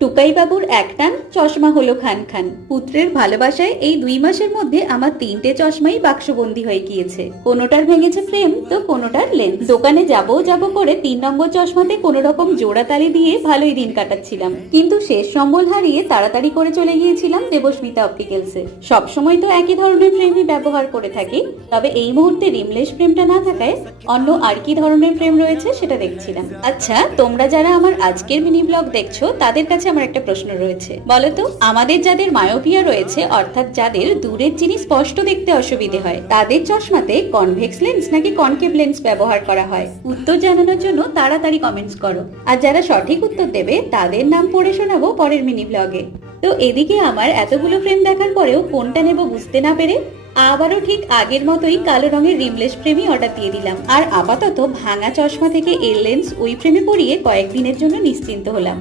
টুকাই বাবুর একটান চশমা হলো খান খান। পুত্রের ভালোবাসায় এই 2 মাসের মধ্যে আমার 3টে চশমাই বাক্সবন্দি হয়ে গিয়েছে। কোনোটার ভেঙেছে ফ্রেম তো কোনোটার লেন্স। দোকানে যাব করে 3 নম্বর চশমাতে কোনো রকম জোড়া তালি দিয়ে ভালোই দিন কাটাচ্ছিলাম, কিন্তু শেষ সম্বল হারিয়ে তাড়াতাড়ি করে চলে গিয়েছিলাম দেবস্মিতা অপটিক্যালসে। সবসময় তো একই ধরনের ফ্রেমই ব্যবহার করে থাকি, তবে এই মুহূর্তে রিমলেস ফ্রেমটা না থাকায় অন্য আর কি ধরনের ফ্রেম রয়েছে সেটা দেখছিলাম। আচ্ছা, তোমরা যারা আমার আজকের মিনি ব্লগ দেখছো তাদের কাছে আমার একটা প্রশ্ন রয়েছে। বলো তো, আমাদের যাদের মায়োপিয়া রয়েছে, অর্থাৎ যাদের দূরের জিনিস স্পষ্ট দেখতে অসুবিধে হয়, তাদের চশমাতে কনভেক্স লেন্স নাকি কনকেভ লেন্স ব্যবহার করা হয়? উত্তর জানানোর জন্য তাড়াতাড়ি কমেন্টস করো। আর যারা সঠিক উত্তর দেবে তাদের নাম পড়ে শোনাবো পরের মিনি ব্লগে। তো এদিকে আমার এতগুলো ফ্রেম দেখার পরেও কোনটা নেব বুঝতে না পেরে আবারও ঠিক আগের মতোই কালো রঙের রিমলেস ফ্রেমই অর্ডার দিয়ে দিলাম। আর আপাতত ভাঙা চশমা থেকে এর লেন্স ওই ফ্রেমে পরিয়ে কয়েকদিনের জন্য নিশ্চিন্ত হলাম।